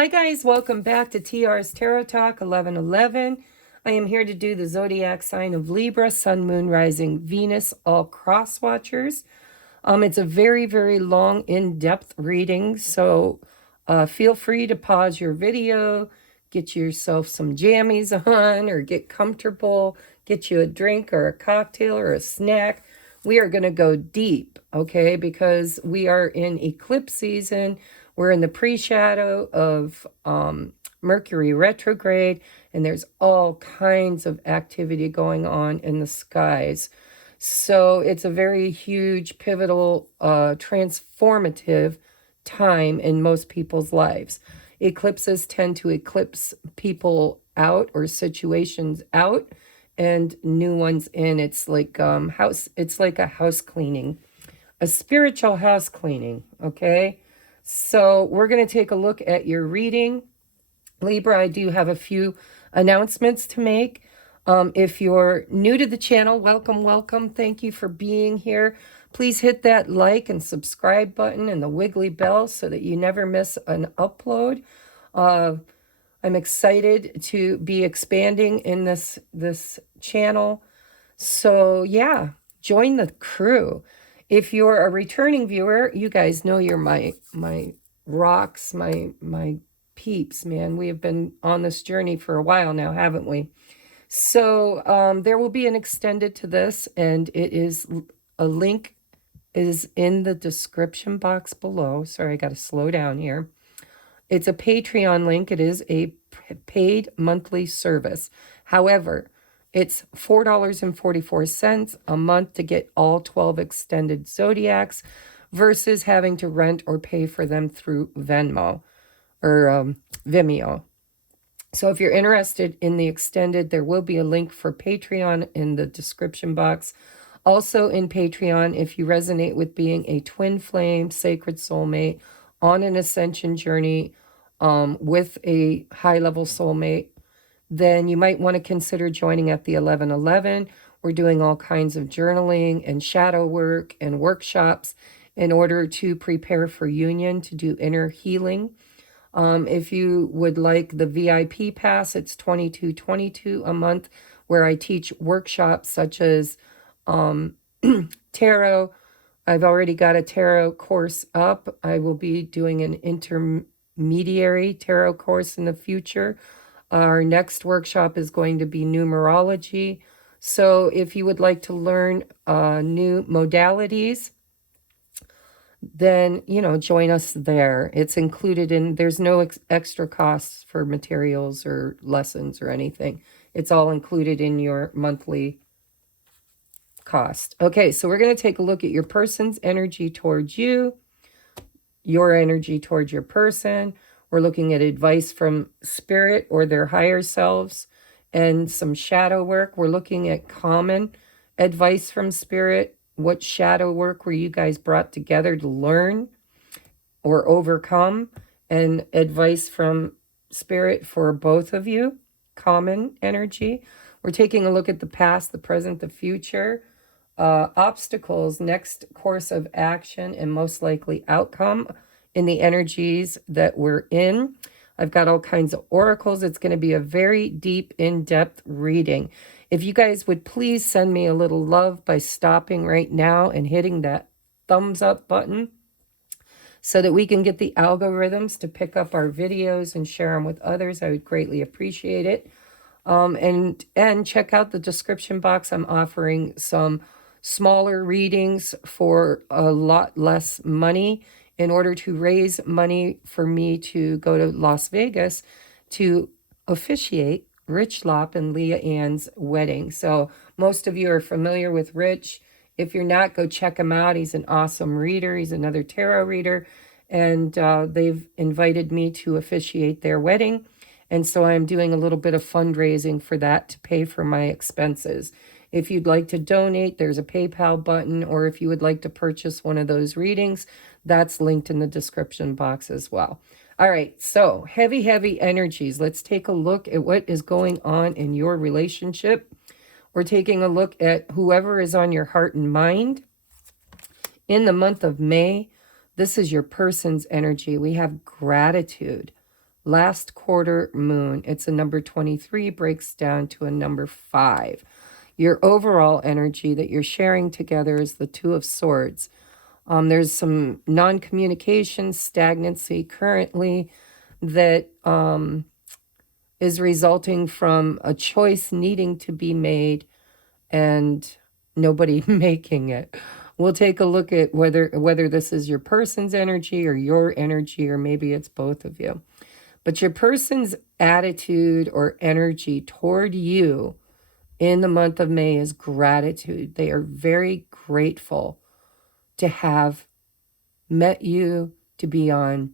Hi guys, welcome back to TR's Tarot Talk 1111. I am here to do the zodiac sign of Libra, Sun, Moon, Rising, Venus, all cross watchers. It's a very, very long, in-depth reading, so feel free to pause your video, get yourself some jammies on, or get comfortable, get you a drink or a cocktail or a snack. We are going to go deep, okay, because we are in eclipse season. We're in the pre-shadow of Mercury retrograde, and there's all kinds of activity going on in the skies. So it's a very huge, pivotal, transformative time in most people's lives. Eclipses tend to eclipse people out or situations out and new ones in. It's like it's like a house cleaning, a spiritual house cleaning, okay? So we're going to take a look at your reading. Libra, I do have a few announcements to make. If you're new to the channel, welcome, welcome. Thank you for being here. Please hit that like and subscribe button and the wiggly bell so that you never miss an upload. I'm excited to be expanding in this channel. So yeah, join the crew. If you're a returning viewer, you guys know you're my rocks, my peeps, man. We have been on this journey for a while now, haven't we? So there will be an extended to this, and it is a link is in the description box below. Sorry, I got to slow down here. It's a Patreon link. It is a paid monthly service. However, it's $4.44 a month to get all 12 extended zodiacs versus having to rent or pay for them through Venmo or Vimeo. So if you're interested in the extended, there will be a link for Patreon in the description box. Also in Patreon, if you resonate with being a twin flame, sacred soulmate on an ascension journey with a high-level soulmate, then you might want to consider joining at the 1111. We're doing all kinds of journaling and shadow work and workshops in order to prepare for union, to do inner healing. If you would like the VIP pass, it's $22.22 a month, where I teach workshops such as tarot. I've already got a tarot course up. I will be doing an intermediary tarot course in the future. Our next workshop is going to be numerology. So if you would like to learn new modalities, then, join us there. It's included in, there's no extra costs for materials or lessons or anything. It's all included in your monthly cost. Okay, so we're going to take a look at your person's energy towards you, your energy towards your person. We're looking at advice from spirit or their higher selves and some shadow work. We're looking at common advice from spirit. What shadow work were you guys brought together to learn or overcome? And advice from spirit for both of you, common energy. We're taking a look at the past, the present, the future, obstacles, next course of action, and most likely outcome in the energies that we're in. I've got all kinds of oracles. It's going to be a very deep, in-depth reading. If you guys would please send me a little love by stopping right now and hitting that thumbs up button so that we can get the algorithms to pick up our videos and share them with others, I would greatly appreciate it. And check out the description box. I'm offering some smaller readings for a lot less money in order to raise money for me to go to Las Vegas to officiate Rich Lopp and Leah Ann's wedding. So most of you are familiar with Rich. If you're not, go check him out. He's an awesome reader. He's another tarot reader. And they've invited me to officiate their wedding. And so I'm doing a little bit of fundraising for that to pay for my expenses. If you'd like to donate, there's a PayPal button, or if you would like to purchase one of those readings, that's linked in the description box as well. All right, so heavy, heavy energies. Let's take a look at what is going on in your relationship. We're taking a look at whoever is on your heart and mind. In the month of May, this is your person's energy. We have gratitude. last quarter moon. It's a number 23, breaks down to a number 5. Your overall energy that you're sharing together is the Two of Swords. There's some non-communication, stagnancy currently that is resulting from a choice needing to be made and nobody making it. We'll take a look at whether this is your person's energy or your energy, or maybe it's both of you. But your person's attitude or energy toward you in the month of May is gratitude. They are very grateful to have met you, to be on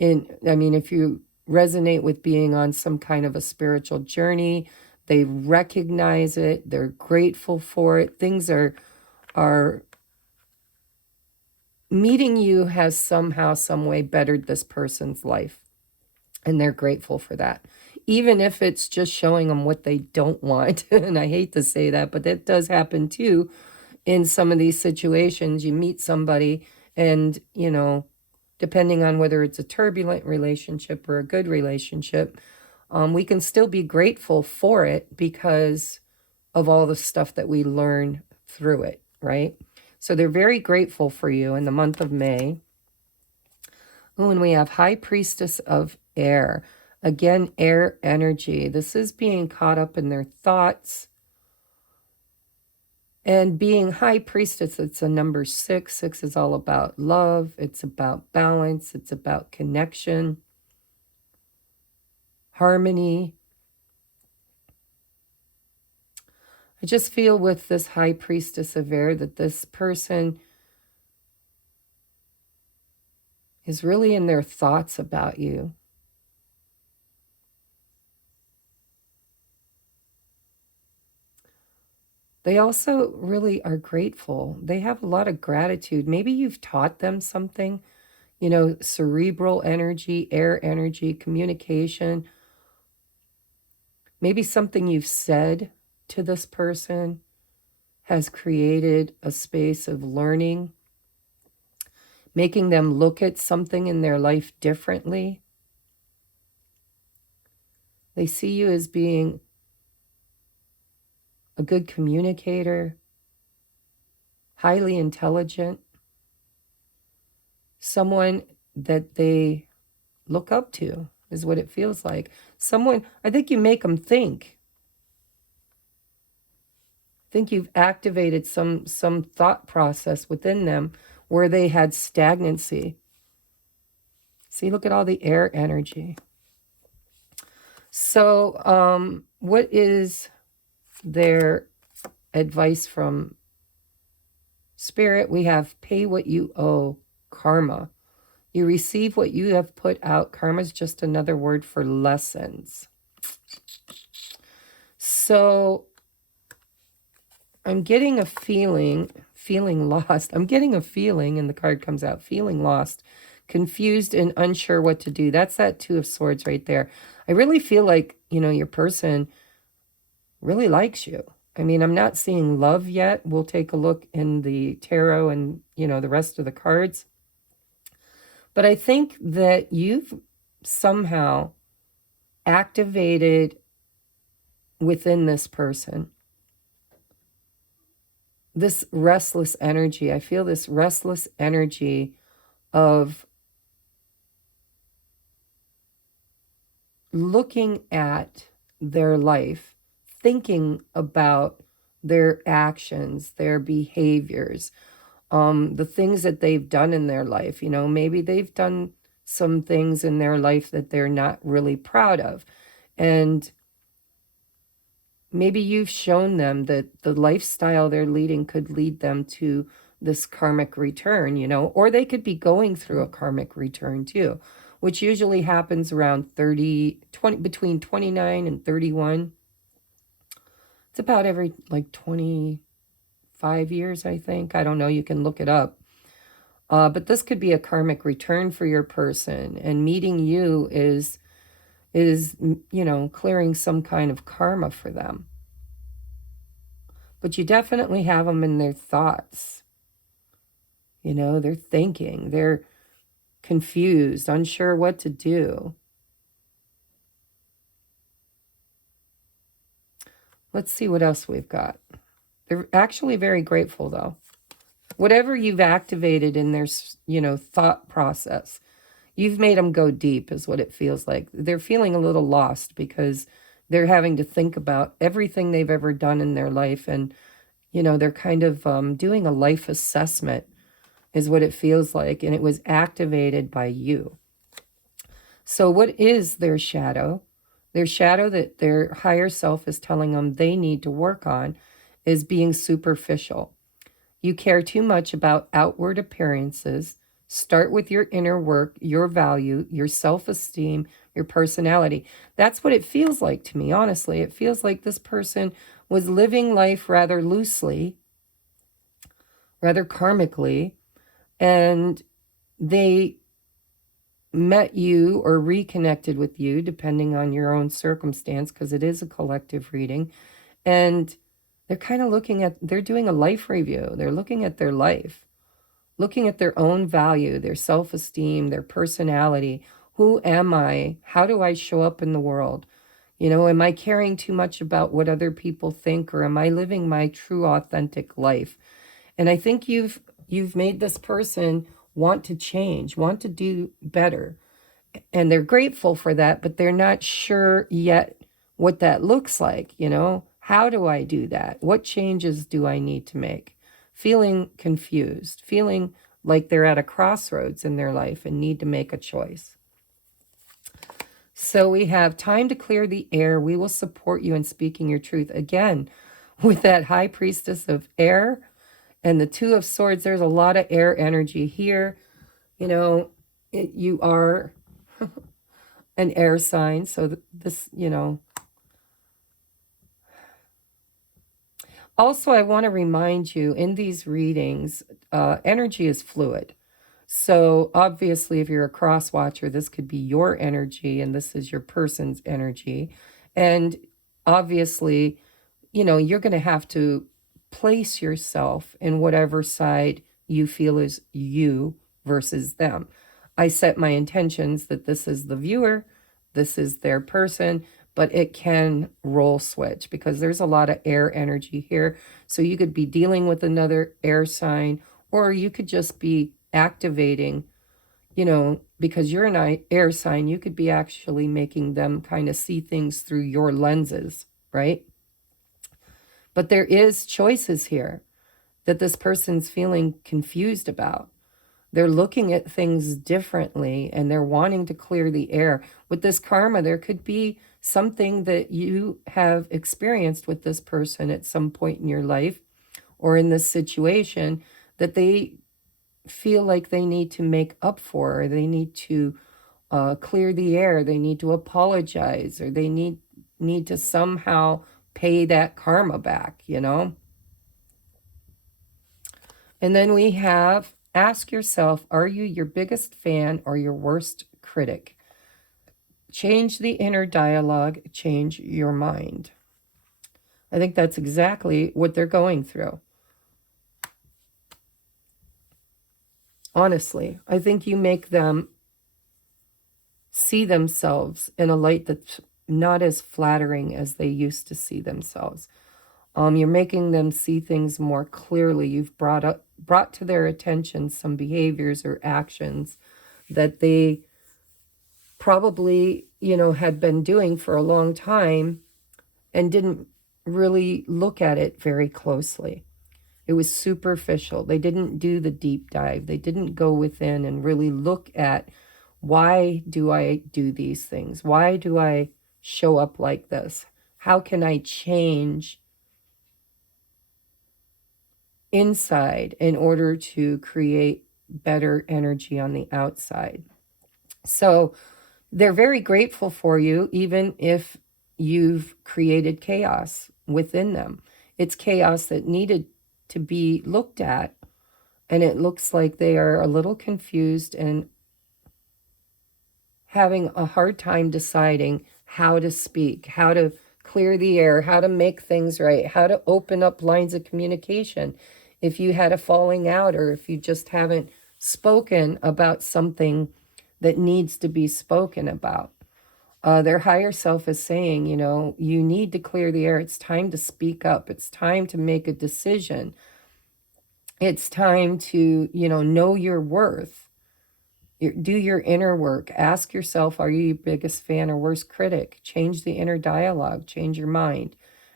if you resonate with being on some kind of a spiritual journey, they recognize it, they're grateful for it. Things are meeting you has somehow, some way bettered this person's life, and they're grateful for that. Even if it's just showing them what they don't want. And I hate to say that, but that does happen too. In some of these situations, you meet somebody and, depending on whether it's a turbulent relationship or a good relationship, we can still be grateful for it because of all the stuff that we learn through it, right? So they're very grateful for you in the month of May. Oh, and we have High Priestess of Air. Again, air energy. This is being caught up in their thoughts. And being High Priestess, it's a number 6. 6 is all about love. It's about balance. It's about connection, harmony. I just feel with this High Priestess of Air that this person is really in their thoughts about you. They also really are grateful. They have a lot of gratitude. Maybe you've taught them something, cerebral energy, air energy, communication. Maybe something you've said to this person has created a space of learning, making them look at something in their life differently. They see you as being a good communicator, highly intelligent, someone that they look up to is what it feels like. Someone, I think you make them think. I think you've activated some thought process within them where they had stagnancy. See, look at all the air energy. So what is their advice from Spirit? We have pay what you owe, karma. You receive what you have put out. Karma is just another word for lessons. So I'm getting a feeling lost. I'm getting a feeling, and the card comes out, feeling lost, confused and unsure what to do. That's that Two of Swords right there. I really feel like, your person really likes you. I'm not seeing love yet. We'll take a look in the tarot and, the rest of the cards. But I think that you've somehow activated within this person this restless energy. I feel this restless energy of looking at their life, thinking about their actions, their behaviors, the things that they've done in their life. Maybe they've done some things in their life that they're not really proud of. And maybe you've shown them that the lifestyle they're leading could lead them to this karmic return, or they could be going through a karmic return too, which usually happens around between 29 and 31. It's about every 25 years, I think. I don't know. You can look it up. But this could be a karmic return for your person, and meeting you is clearing some kind of karma for them. But you definitely have them in their thoughts. They're thinking, they're confused, unsure what to do. Let's see what else we've got. They're actually very grateful, though. Whatever you've activated in their, thought process, you've made them go deep, is what it feels like. They're feeling a little lost because they're having to think about everything they've ever done in their life. And, they're kind of doing a life assessment, is what it feels like. And it was activated by you. So what is their shadow? Their shadow that their higher self is telling them they need to work on is being superficial. You care too much about outward appearances. Start with your inner work, your value, your self-esteem, your personality. That's what it feels like to me, honestly. It feels like this person was living life rather loosely, rather karmically, and they met you or reconnected with you, depending on your own circumstance, because it is a collective reading. And they're kind of they're doing a life review. They're looking at their life, looking at their own value, their self-esteem, their personality. Who am I? How do I show up in the world? Am I caring too much about what other people think, or am I living my true, authentic life? And I think you've made this person want to change, want to do better. And they're grateful for that, but they're not sure yet what that looks like, How do I do that? What changes do I need to make? Feeling confused, feeling like they're at a crossroads in their life and need to make a choice. So we have time to clear the air. We will support you in speaking your truth. Again, with that High Priestess of Air and the Two of Swords, there's a lot of air energy here. You are an air sign. So this, Also, I want to remind you in these readings, energy is fluid. So obviously, if you're a cross watcher, this could be your energy and this is your person's energy. And obviously, you're going to have to place yourself in whatever side you feel is you versus them. I set my intentions that this is the viewer, this is their person, but it can role switch because there's a lot of air energy here. So you could be dealing with another air sign, or you could just be activating, because you're an air sign, you could be actually making them kind of see things through your lenses, right? But there is choices here that this person's feeling confused about. They're looking at things differently and they're wanting to clear the air. With this karma, there could be something that you have experienced with this person at some point in your life or in this situation that they feel like they need to make up for, or they need to clear the air, they need to apologize, or they need to somehow pay that karma back, And then we have, ask yourself, are you your biggest fan or your worst critic? Change the inner dialogue, change your mind. I think that's exactly what they're going through. Honestly, I think you make them see themselves in a light that's not as flattering as they used to see themselves. You're making them see things more clearly. You've brought to their attention some behaviors or actions that they probably, had been doing for a long time and didn't really look at it very closely. It was superficial. They didn't do the deep dive. They didn't go within and really look at, why do I do these things? Why do I show up like this? How can I change inside in order to create better energy on the outside? So they're very grateful for you, even if you've created chaos within them. It's chaos that needed to be looked at, and it looks like they are a little confused and having a hard time deciding how to speak, how to clear the air, how to make things right, how to open up lines of communication. If you had a falling out, or if you just haven't spoken about something that needs to be spoken about. Their higher self is saying, you know, you need to clear the air. It's time to speak up. It's time to make a decision. It's time to, you know your worth. Do your inner work. Ask yourself, are you your biggest fan or worst critic? Change the inner dialogue. Change your mind.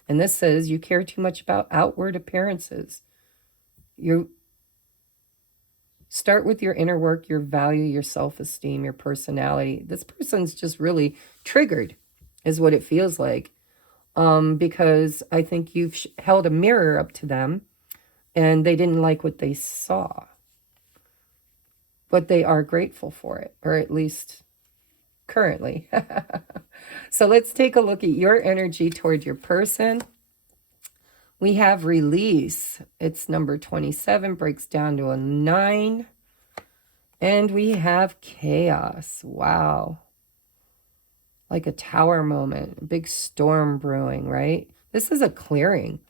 And this says you care too much about outward appearances. You start with your inner work, your value, your self-esteem, your personality. This person's just really triggered, is what it feels like. Because I think you've held a mirror up to them and they didn't like what they saw. But they are grateful for it, or at least currently. So let's take a look at your energy toward your person. We have release. It's number 27, breaks down to a 9. And we have chaos. Wow. Like a tower moment, a big storm brewing, right? This is a clearing.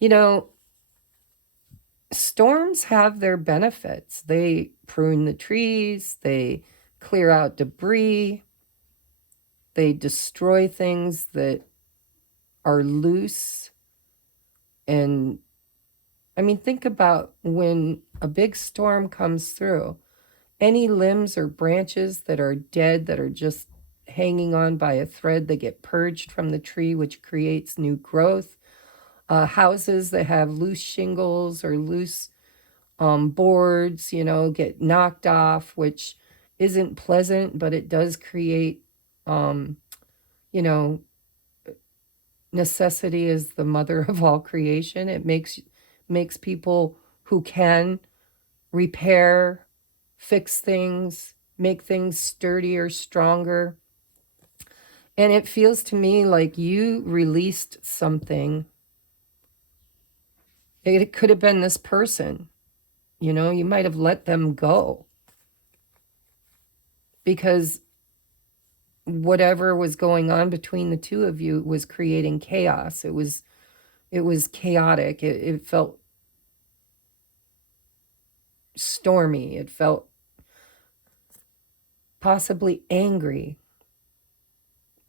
You know, storms have their benefits. They prune the trees, they clear out debris, they destroy things that are loose. And I mean, think about when a big storm comes through, any limbs or branches that are dead, that are just hanging on by a thread, they get purged from the tree, which creates new growth. Houses that have loose shingles or loose boards, you know, get knocked off, which isn't pleasant, but it does create, you know, necessity is the mother of all creation. It makes people who can repair, fix things, make things sturdier, stronger. And it feels to me like you released something. It could have been this person. You know, you might have let them go. Because whatever was going on between the two of you was creating chaos. It was chaotic. It felt stormy. It felt possibly angry.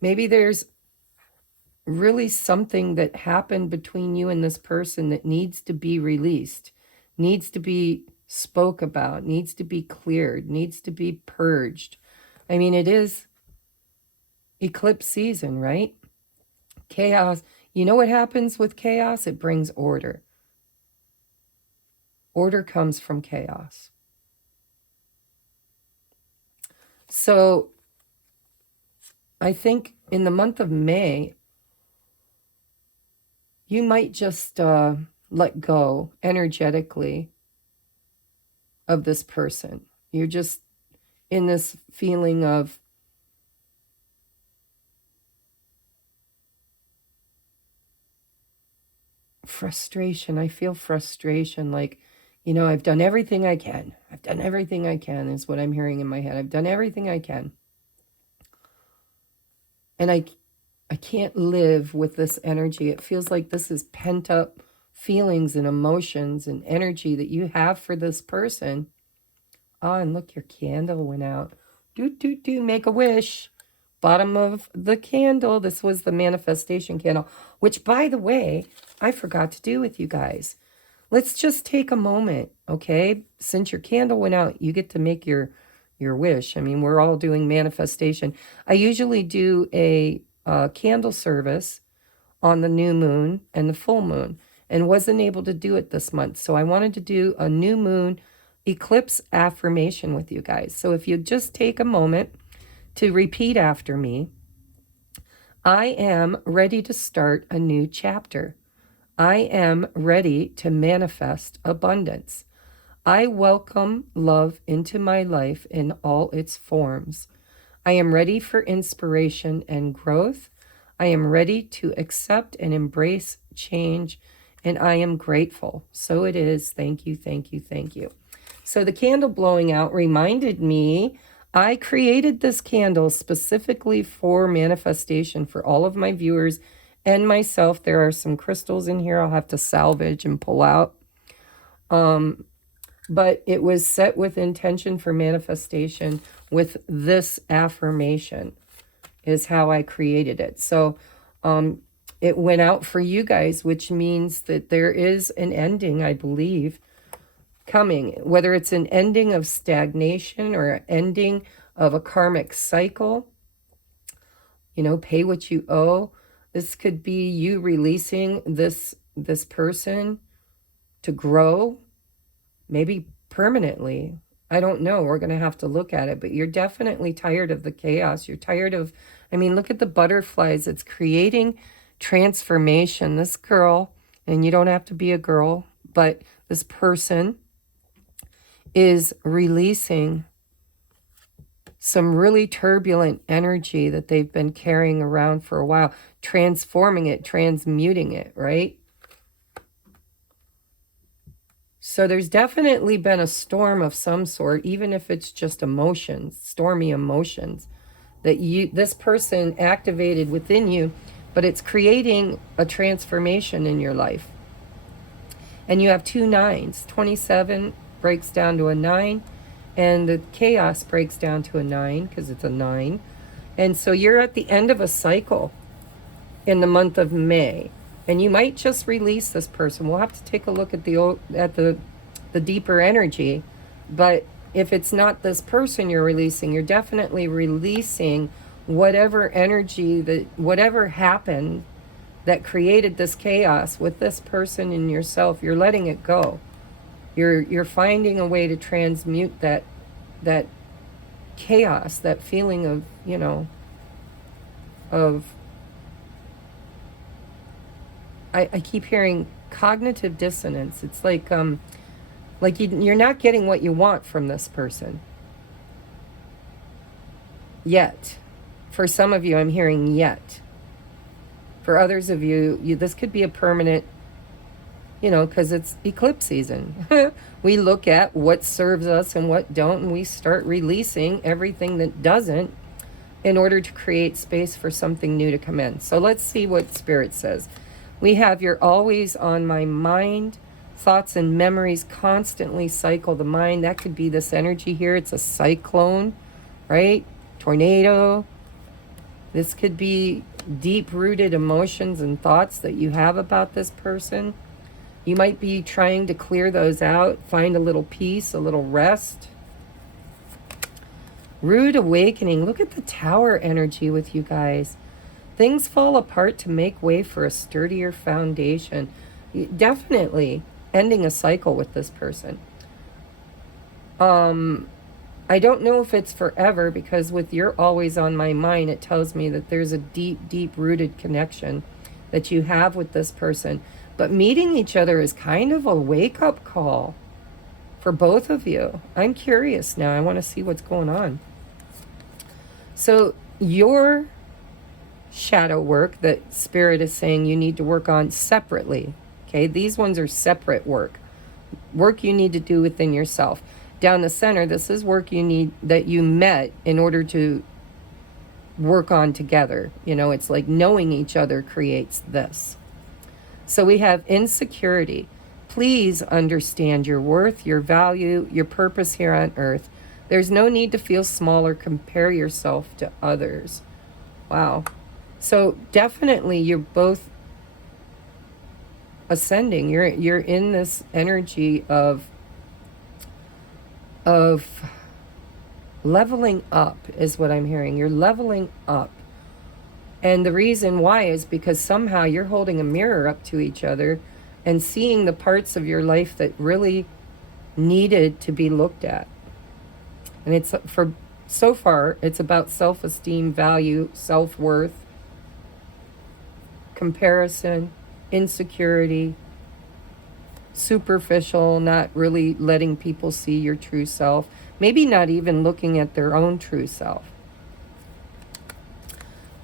Maybe there's really something that happened between you and this person that needs to be released, needs to be spoke about, needs to be cleared, needs to be purged. I mean, it is eclipse season, right? Chaos. You know what happens with chaos? It brings order. Order comes from chaos. So I think in the month of May, you might just let go energetically of this person. You're just in this feeling of frustration. I feel frustration, like, you know, I've done everything I can. I've done everything I can is what I'm hearing in my head. I've done everything I can. And I can't live with this energy. It feels like this is pent up feelings and emotions and energy that you have for this person. Oh, and look, your candle went out. Do, make a wish. Bottom of the candle. This was the manifestation candle, which, by the way, I forgot to do with you guys. Let's just take a moment, okay? Since your candle went out, you get to make your wish. I mean, we're all doing manifestation. I usually do a candle service on the new moon and the full moon, and wasn't able to do it this month. So I wanted to do a new moon eclipse affirmation with you guys. So if you just take a moment to repeat after me. I am ready to start a new chapter. I am ready to manifest abundance. I welcome love into my life in all its forms. I am ready for inspiration and growth. I am ready to accept and embrace change, and I am grateful. So it is. Thank you, thank you, thank you. So the candle blowing out reminded me I created this candle specifically for manifestation for all of my viewers and myself. There are some crystals in here I'll have to salvage and pull out. But it was set with intention for manifestation with this affirmation. is how I created it. So it went out for you guys, which means that there is an ending, I believe, coming, whether it's an ending of stagnation or an ending of a karmic cycle. You know, pay what you owe. This could be you releasing this person to grow, maybe permanently. I don't know. We're going to have to look at it, but you're definitely tired of the chaos. You're tired of, I mean, look at the butterflies. It's creating transformation. This girl, and you don't have to be a girl, but this person is releasing some really turbulent energy that they've been carrying around for a while, transforming it, transmuting it, right? So there's definitely been a storm of some sort, even if it's just emotions, stormy emotions, that this person activated within you, but it's creating a transformation in your life. And you have 2 9s. 27 breaks down to a 9. And the chaos breaks down to a 9 because it's a 9. And so you're at the end of a cycle in the month of May. And you might just release this person. We'll have to take a look at the deeper energy. But if it's not this person you're releasing, you're definitely releasing whatever energy, whatever happened that created this chaos with this person and yourself. You're letting it go. You're finding a way to transmute that chaos, that feeling of, you know, of, I keep hearing cognitive dissonance. It's like you're not getting what you want from this person yet. For some of you, I'm hearing yet. For others of you, this could be a permanent, you know, because it's eclipse season. We look at what serves us and what don't, and we start releasing everything that doesn't in order to create space for something new to come in. So let's see what Spirit says. We have, you're always on my mind. Thoughts and memories constantly cycle the mind. That could be this energy here. It's a cyclone, right? Tornado. This could be deep-rooted emotions and thoughts that you have about this person. You might be trying to clear those out, find a little peace, a little rest. Rude awakening. Look at the Tower energy with you guys. Things fall apart to make way for a sturdier foundation. Definitely ending a cycle with this person. I don't know if it's forever, because with you're always on my mind, it tells me that there's a deep, deep-rooted connection that you have with this person. But meeting each other is kind of a wake-up call for both of you. I'm curious now. I want to see what's going on. So your shadow work that Spirit is saying you need to work on separately. Okay, these ones are separate work you need to do within yourself. Down the center, this is work you need, that you met in order to work on together. You know, it's like knowing each other creates this. So we have insecurity. Please understand your worth, your value, your purpose here on earth. There's no need to feel small or compare yourself to others. Wow. So definitely you're both ascending. You're in this energy of leveling up is what I'm hearing. You're leveling up. And the reason why is because somehow you're holding a mirror up to each other and seeing the parts of your life that really needed to be looked at. And it's so far, it's about self-esteem, value, self-worth, comparison, insecurity, superficial, not really letting people see your true self, maybe not even looking at their own true self.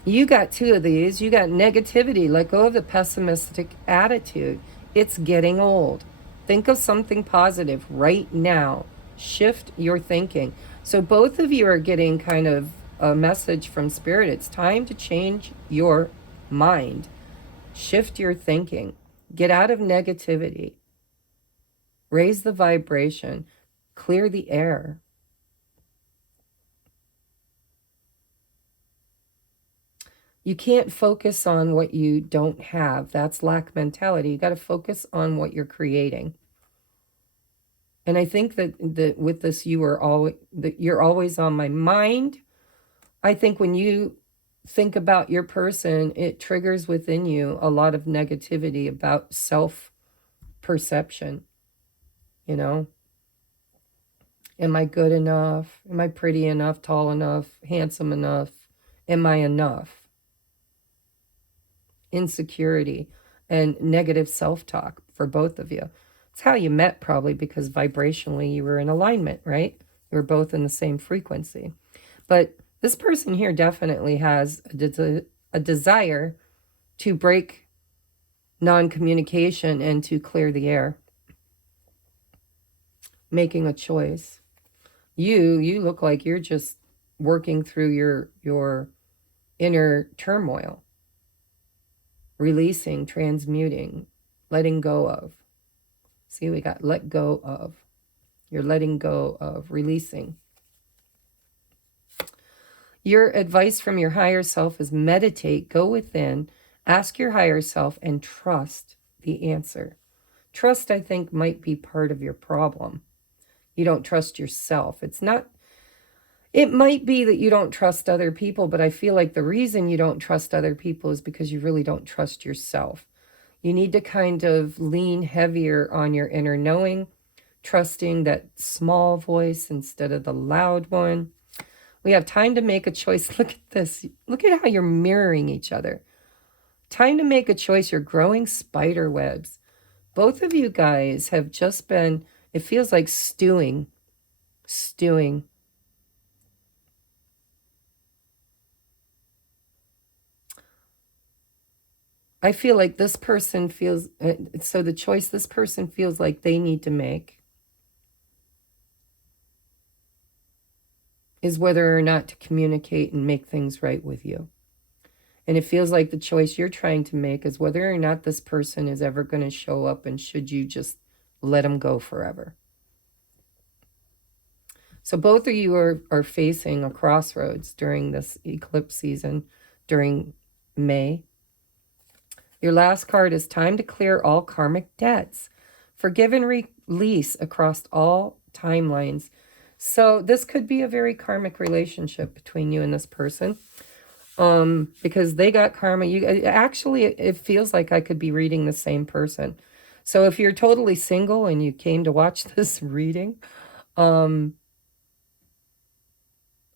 You got 2 of these. You got negativity. Let go of the pessimistic attitude. It's getting old. Think of something positive right now. Shift your thinking. So both of you are getting kind of a message from Spirit. It's time to change your mind. Shift your thinking. Get out of negativity. Raise the vibration. Clear the air. You can't focus on what you don't have. That's lack mentality. You got to focus on what you're creating. And I think that with this, you're always on my mind. I think when you think about your person, it triggers within you a lot of negativity about self-perception. You know, am I good enough? Am I pretty enough, tall enough, handsome enough? Am I enough? Insecurity and negative self-talk for both of you. It's how you met, probably, because vibrationally you were in alignment, right? You were both in the same frequency. But this person here definitely has a desire to break non-communication and to clear the air, making a choice. You look like you're just working through your inner turmoil, releasing, transmuting, letting go of. See, we got let go of. You're letting go of, releasing. Your advice from your higher self is meditate, go within, ask your higher self, and trust the answer. Trust, I think, might be part of your problem. You don't trust yourself. It might be that you don't trust other people, but I feel like the reason you don't trust other people is because you really don't trust yourself. You need to kind of lean heavier on your inner knowing, trusting that small voice instead of the loud one. We have time to make a choice. Look at this. Look at how you're mirroring each other. Time to make a choice. You're growing spider webs. Both of you guys have just been, it feels like stewing. I feel like this person feels, so the choice this person feels like they need to make is whether or not to communicate and make things right with you. And it feels like the choice you're trying to make is whether or not this person is ever going to show up, and should you just let them go forever. So both of you are facing a crossroads during this eclipse season, during May. Your last card is time to clear all karmic debts. Forgive and release across all timelines. So this could be a very karmic relationship between you and this person. Because they got karma. Actually, it feels like I could be reading the same person. So if you're totally single and you came to watch this reading, I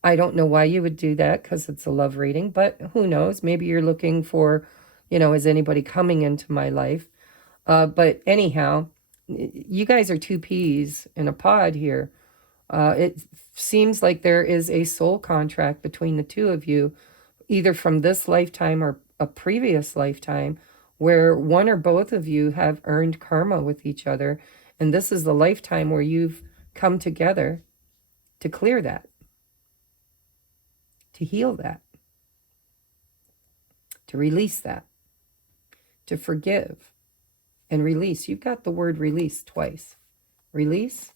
don't know why you would do that, because it's a love reading, but who knows? Maybe you're looking for, is anybody coming into my life? But anyhow, you guys are two peas in a pod here. It seems like there is a soul contract between the two of you, either from this lifetime or a previous lifetime, where one or both of you have earned karma with each other. And this is the lifetime where you've come together to clear that, to heal that, to release that, to forgive and release. You've got the word release twice. Release,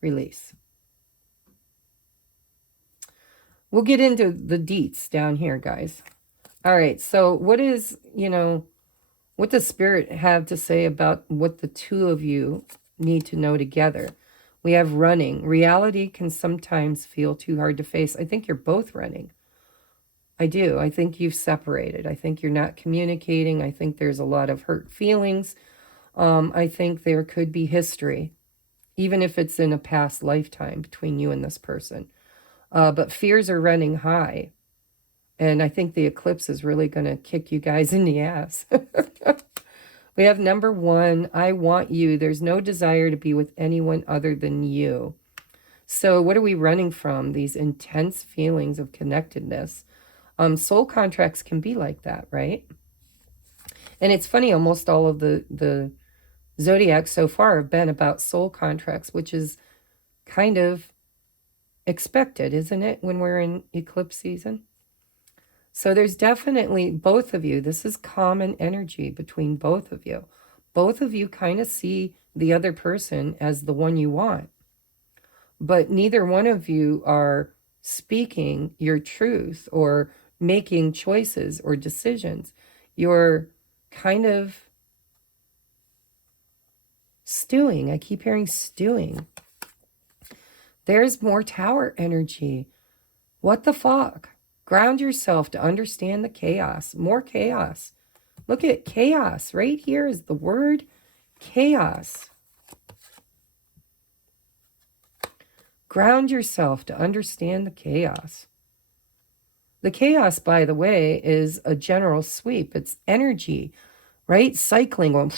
release. We'll get into the deets down here, guys. All right, so what does Spirit have to say about what the two of you need to know together? We have running. Reality can sometimes feel too hard to face. I think you're both running. I do. I think you've separated. I think you're not communicating. I think there's a lot of hurt feelings. I think there could be history, even if it's in a past lifetime, between you and this person. But fears are running high. And I think the eclipse is really going to kick you guys in the ass. We have number 1, I want you. There's no desire to be with anyone other than you. So what are we running from? These intense feelings of connectedness. Soul contracts can be like that, right? And it's funny, almost all of the zodiacs so far have been about soul contracts, which is kind of expected, isn't it, when we're in eclipse season? So there's definitely both of you. This is common energy between both of you. Both of you kind of see the other person as the one you want. But neither one of you are speaking your truth or making choices or decisions. You're kind of stewing. I keep hearing stewing. There's more Tower energy. What the fuck? Ground yourself to understand the chaos. More chaos. Look at chaos. Right here is the word chaos. Ground yourself to understand the chaos. The chaos, by the way, is a general sweep. It's energy, right? Cycling,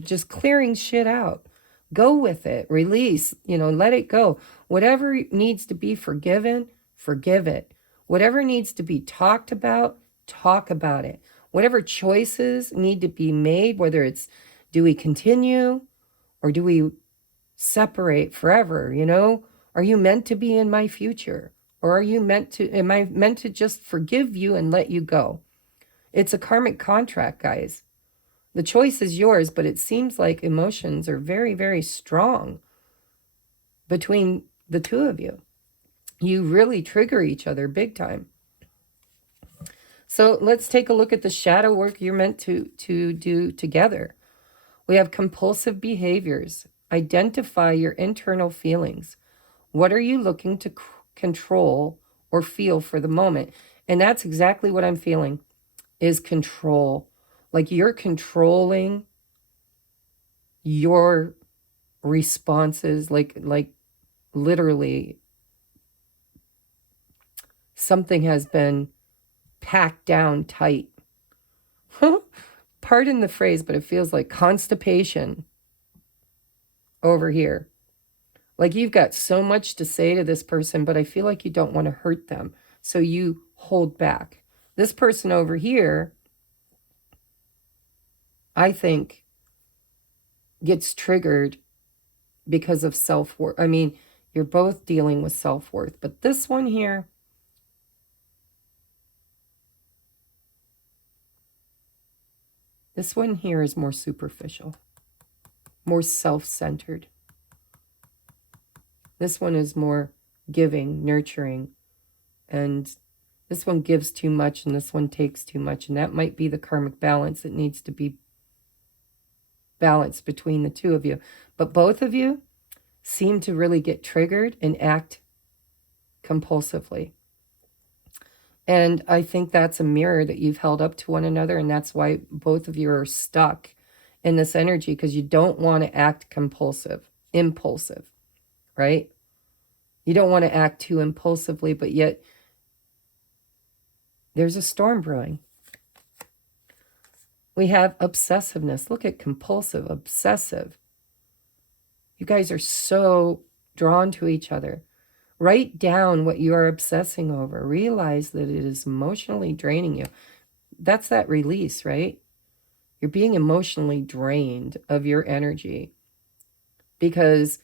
just clearing shit out. Go with it. Release, let it go. Whatever needs to be forgiven, forgive it. Whatever needs to be talked about, talk about it. Whatever choices need to be made, whether it's do we continue or do we separate forever, Are you meant to be in my future? Or am I meant to just forgive you and let you go? It's a karmic contract, guys. The choice is yours, but it seems like emotions are very, very strong between the two of you. You really trigger each other big time. So let's take a look at the shadow work you're meant to do together. We have compulsive behaviors. Identify your internal feelings. What are you looking to control or feel for the moment? And that's exactly what I'm feeling, is control. Like you're controlling your responses, like literally something has been packed down tight. Pardon the phrase, but it feels like constipation over here. Like you've got so much to say to this person, but I feel like you don't want to hurt them. So you hold back. This person over here, I think, gets triggered because of self-worth. I mean, you're both dealing with self-worth, but this one here, is more superficial, more self-centered. This one is more giving, nurturing, and this one gives too much and this one takes too much, and that might be the karmic balance that needs to be balanced between the two of you. But both of you seem to really get triggered and act compulsively. And I think that's a mirror that you've held up to one another, and that's why both of you are stuck in this energy, because you don't want to act impulsive, right? You don't want to act too impulsively, but yet there's a storm brewing. We have obsessiveness. Look at compulsive, obsessive. You guys are so drawn to each other. Write down what you are obsessing over. Realize that it is emotionally draining you. That's that release, right? You're being emotionally drained of your energy because,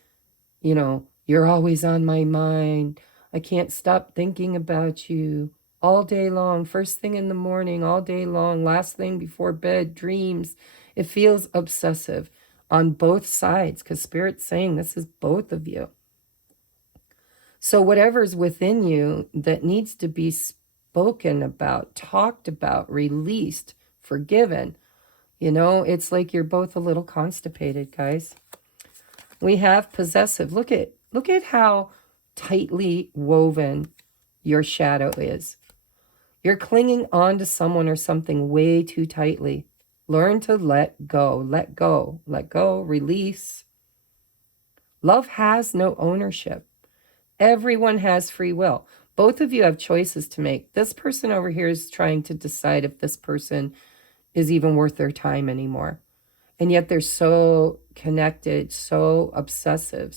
you're always on my mind. I can't stop thinking about you all day long, first thing in the morning, all day long, last thing before bed, dreams. It feels obsessive on both sides because Spirit's saying this is both of you. So whatever's within you that needs to be spoken about, talked about, released, forgiven, it's like you're both a little constipated, guys. We have possessive. Look at how tightly woven your shadow is. You're clinging on to someone or something way too tightly. Learn to let go, release. Love has no ownership. Everyone has free will. Both of you have choices to make. This person over here is trying to decide if this person is even worth their time anymore. And yet they're so connected, so obsessive,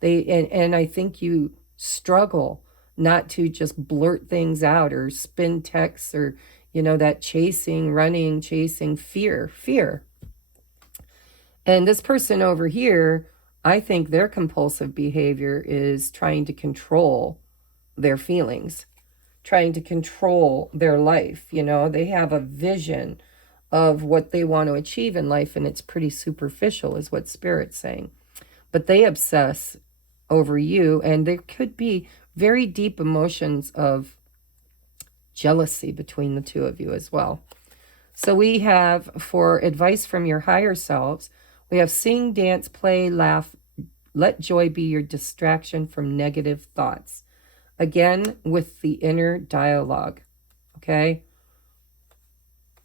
and I think you struggle not to just blurt things out or spin texts or, that chasing fear. And this person over here, I think their compulsive behavior is trying to control their feelings, trying to control their life. They have a vision of what they want to achieve in life, and it's pretty superficial is what Spirit's saying. But they obsess over you, and there could be very deep emotions of jealousy between the two of you as well. So we have, for advice from your higher selves, we have sing, dance, play, laugh, let joy be your distraction from negative thoughts. Again, with the inner dialogue, okay?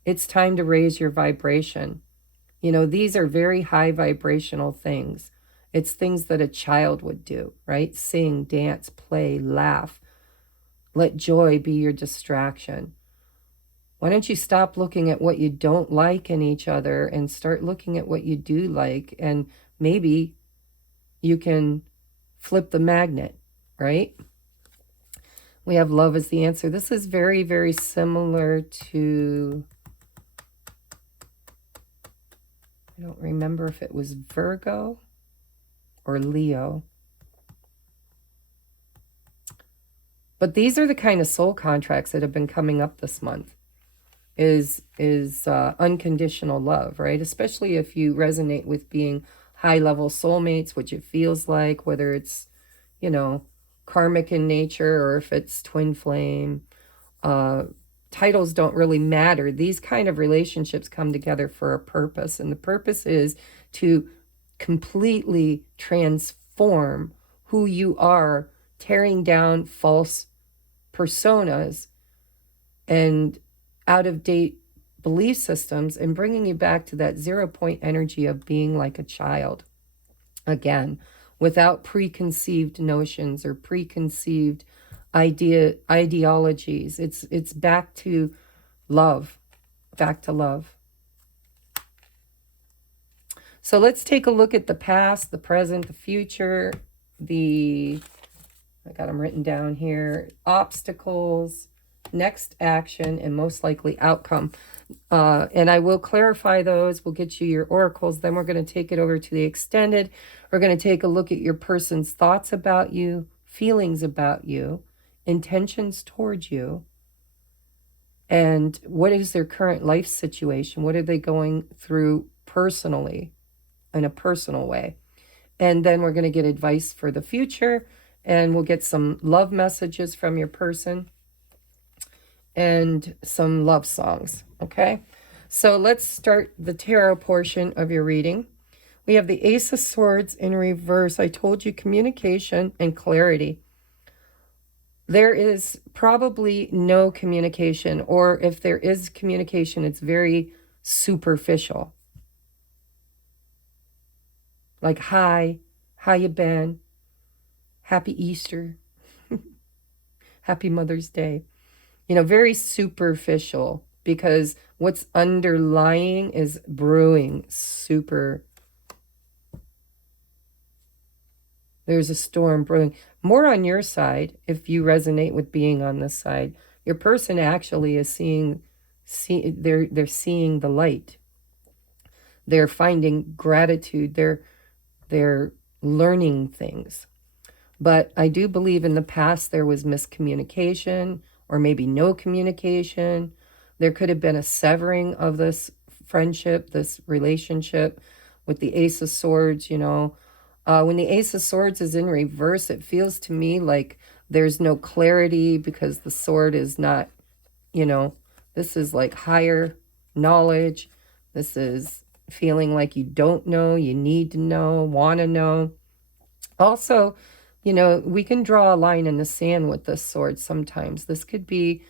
It's time to raise your vibration. You know, these are very high vibrational things. It's things that a child would do, right? Sing, dance, play, laugh. Let joy be your distraction. Why don't you stop looking at what you don't like in each other and start looking at what you do like? And maybe you can flip the magnet, right? We have love as the answer. This is very, very similar to, I don't remember if it was Virgo or Leo. But these are the kind of soul contracts that have been coming up this month, is unconditional love, right? Especially if you resonate with being high-level soulmates, which it feels like, whether it's, you know, karmic in nature or if it's twin flame. Titles don't really matter. These kind of relationships come together for a purpose, and the purpose is to completely transform who you are, tearing down false personas and out-of-date belief systems and bringing you back to that 0 point energy of being like a child again, without preconceived notions or preconceived ideologies. It's back to love, back to love. So let's take a look at the past, the present, the future, I got them written down here, obstacles, next action, and most likely outcome. And I will clarify those. We'll get you your oracles. Then we're going to take it over to the extended. We're going to take a look at your person's thoughts about you, feelings about you, intentions towards you, and what is their current life situation? What are they going through personally, in a personal way? And then we're going to get advice for the future, and we'll get some love messages from your person and some love songs, okay? So let's start the tarot portion of your reading. We have the Ace of Swords in reverse. I told you communication and clarity. There is probably no communication, or if there is communication, it's very superficial. Like, hi, how you been? Happy Easter. Happy Mother's Day. You know, very superficial, because what's underlying is brewing super. There's a storm brewing. More on your side, if you resonate with being on this side. Your person actually is they're seeing the light. They're finding gratitude. They're learning things. But I do believe in the past there was miscommunication, or maybe no communication. There could have been a severing of this friendship, this relationship with the Ace of Swords, you know. When the Ace of Swords is in reverse, it feels to me like there's no clarity, because the sword is not, you know, this is like higher knowledge. This is feeling like you don't know, you need to know, want to know. Also, you know, we can draw a line in the sand with this sword sometimes. This could be,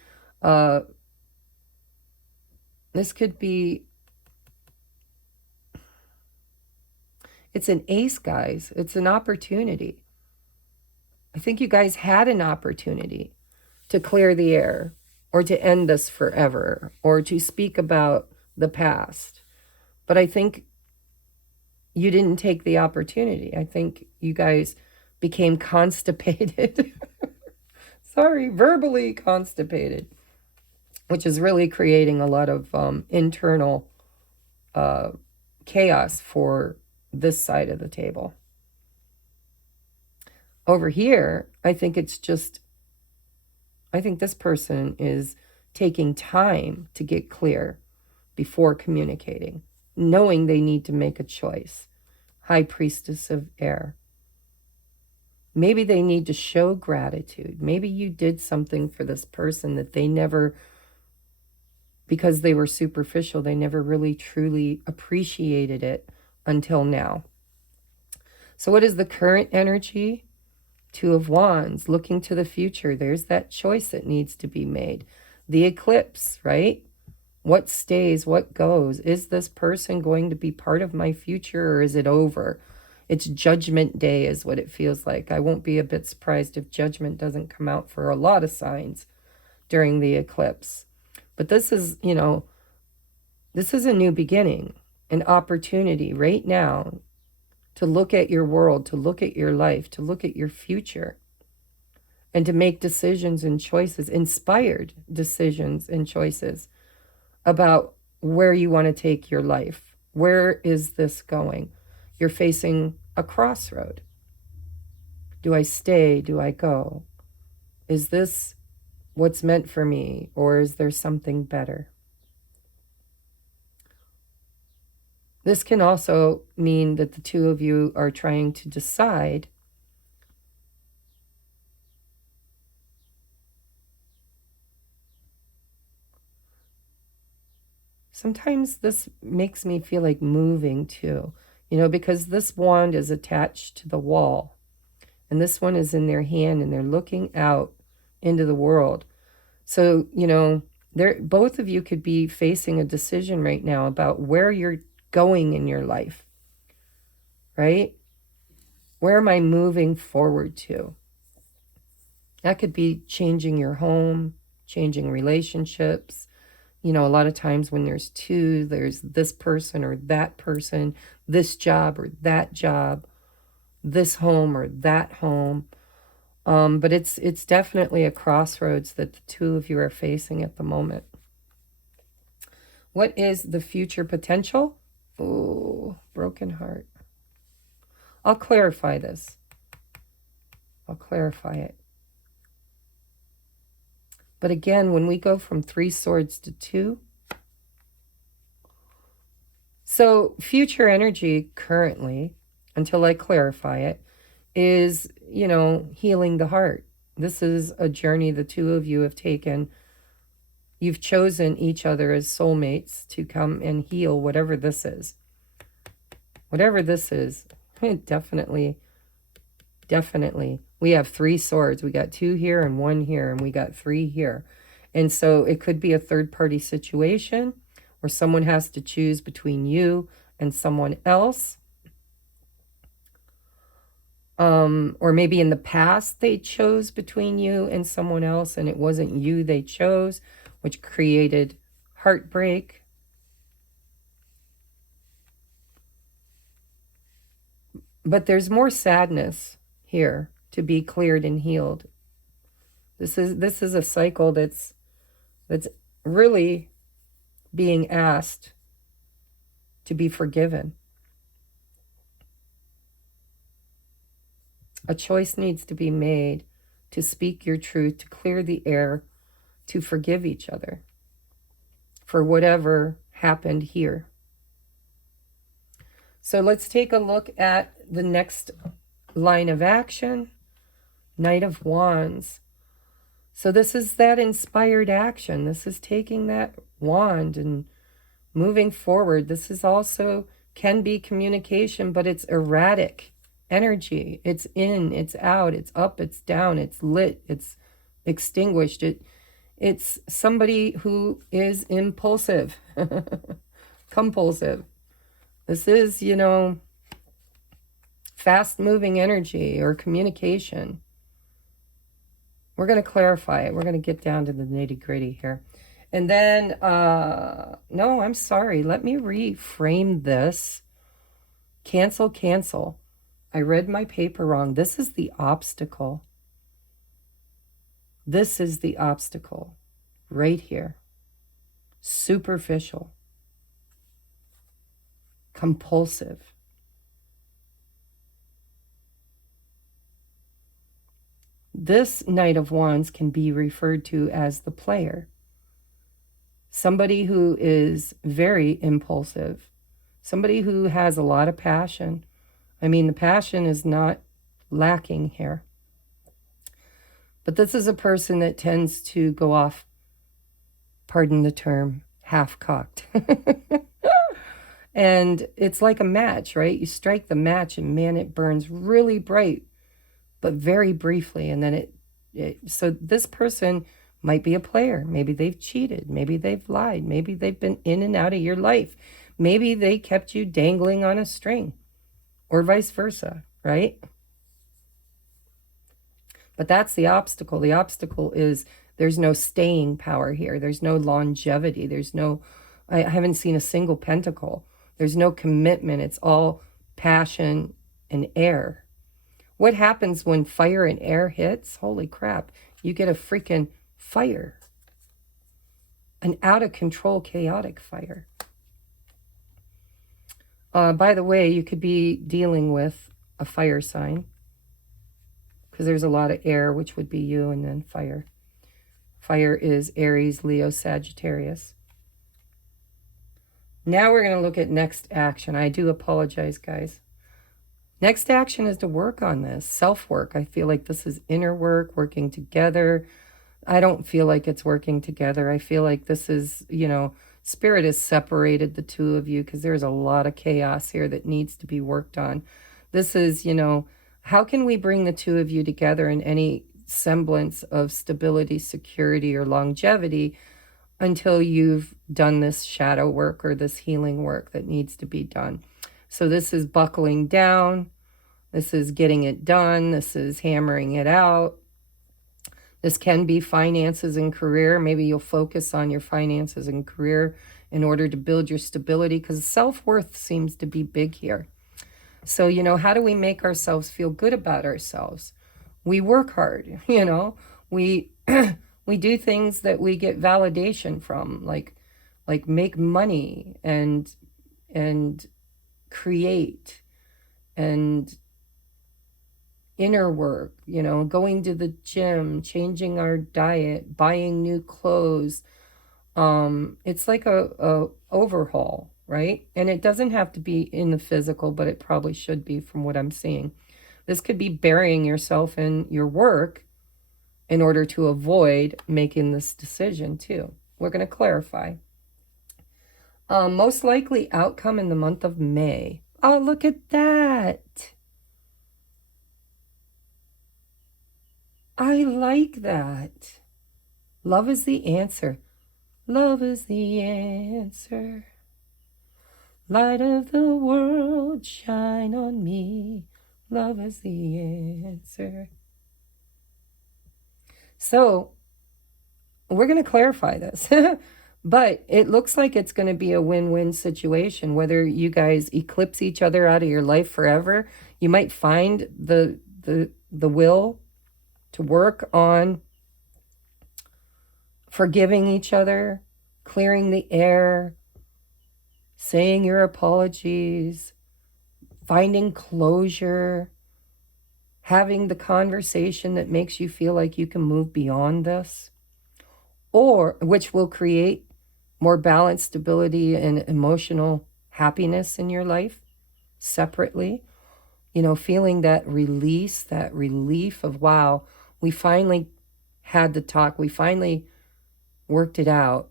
it's an ace, guys. It's an opportunity. I think you guys had an opportunity to clear the air, or to end this forever, or to speak about the past. But I think you didn't take the opportunity. I think you guys became constipated. Sorry, verbally constipated, which is really creating a lot of internal chaos for this side of the table. Over here, I think this person is taking time to get clear before communicating, knowing they need to make a choice. High Priestess of Air. Maybe they need to show gratitude. Maybe you did something for this person that they never, because they were superficial, they never really truly appreciated it until now. So what is the current energy? Two of Wands, looking to the future. There's that choice that needs to be made. The eclipse, right? What stays, what goes? Is this person going to be part of my future, or is it over? It's Judgment Day is what it feels like. I won't be a bit surprised if judgment doesn't come out for a lot of signs during the eclipse. But this is, this is a new beginning, an opportunity right now to look at your world, to look at your life, to look at your future, and to make decisions and choices, inspired decisions and choices about where you want to take your life. Where is this going? You're facing a crossroad. Do I stay? Do I go? Is this what's meant for me, or is there something better? This can also mean that the two of you are trying to decide sometimes this makes me feel like moving too, because this wand is attached to the wall and this one is in their hand and they're looking out into the world. So, both of you could be facing a decision right now about where you're going in your life, right? Where am I moving forward to? That could be changing your home, changing relationships. A lot of times when there's two, there's this person or that person, this job or that job, this home or that home. But it's definitely a crossroads that the two of you are facing at the moment. What is the future potential? Oh, broken heart. I'll clarify this. I'll clarify it. But again, when we go from 3 swords to 2, so future energy currently, until I clarify it, is, healing the heart. This is a journey the two of you have taken. You've chosen each other as soulmates to come and heal whatever this is. Whatever this is, definitely. We have 3 swords. We got 2 here and 1 here, and we got 3 here. And so it could be a third-party situation where someone has to choose between you and someone else. Or maybe in the past they chose between you and someone else, and it wasn't you they chose, which created heartbreak. But there's more sadness here to be cleared and healed. This is a cycle that's really being asked to be forgiven. A choice needs to be made to speak your truth, to clear the air, to forgive each other for whatever happened here. So let's take a look at the next line of action. Knight of Wands. So this is that inspired action. This is taking that wand and moving forward. This is also can be communication, but it's erratic energy. It's in, it's out, it's up, it's down, it's lit, it's extinguished. It's somebody who is impulsive, compulsive. This is, fast-moving energy or communication. We're going to clarify it. We're going to get down to the nitty-gritty here. And then, no, I'm sorry. Let me reframe this. Cancel. I read my paper wrong. This is the obstacle. This is the obstacle right here. Superficial. Compulsive. This Knight of Wands can be referred to as the player. Somebody who is very impulsive. Somebody who has a lot of passion. I mean, the passion is not lacking here. But this is a person that tends to go off, pardon the term, half-cocked. And it's like a match, right? You strike the match and man, it burns really bright, but very briefly. And then so this person might be a player. Maybe they've cheated. Maybe they've lied. Maybe they've been in and out of your life. Maybe they kept you dangling on a string, or vice versa, right? But that's the obstacle. The obstacle is there's no staying power here. There's no longevity. I haven't seen a single pentacle. There's no commitment. It's all passion and air. What happens when fire and air hits? Holy crap. You get a freaking fire. An out-of-control, chaotic fire. By the way, you could be dealing with a fire sign, because there's a lot of air, which would be you, and then fire. Fire is Aries, Leo, Sagittarius. Now we're going to look at next action. I do apologize, guys. Next action is to work on this. Self-work. I feel like this is inner work, working together. I don't feel like it's working together. I feel like this is, Spirit has separated the two of you, because there's a lot of chaos here that needs to be worked on. This is, how can we bring the two of you together in any semblance of stability, security, or longevity until you've done this shadow work or this healing work that needs to be done? So this is buckling down. This is getting it done. This is hammering it out. This can be finances and career. Maybe you'll focus on your finances and career in order to build your stability, because self-worth seems to be big here. So, how do we make ourselves feel good about ourselves? We work hard, we we do things that we get validation from, like make money and create and inner work, going to the gym, changing our diet, buying new clothes. It's like a overhaul, right? And it doesn't have to be in the physical, but it probably should be from what I'm seeing. This could be burying yourself in your work in order to avoid making this decision too. We're going to clarify. Most likely outcome in the month of May. Oh, look at that. I like that. Love is the answer. Love is the answer. Light of the world, shine on me. Love is the answer. So, we're going to clarify this. But it looks like it's going to be a win-win situation. Whether you guys eclipse each other out of your life forever, you might find the will to work on forgiving each other, clearing the air, saying your apologies, finding closure, having the conversation that makes you feel like you can move beyond this, or which will create more balance, stability, and emotional happiness in your life separately. Feeling that release, that relief of, wow, we finally had the talk. We finally worked it out,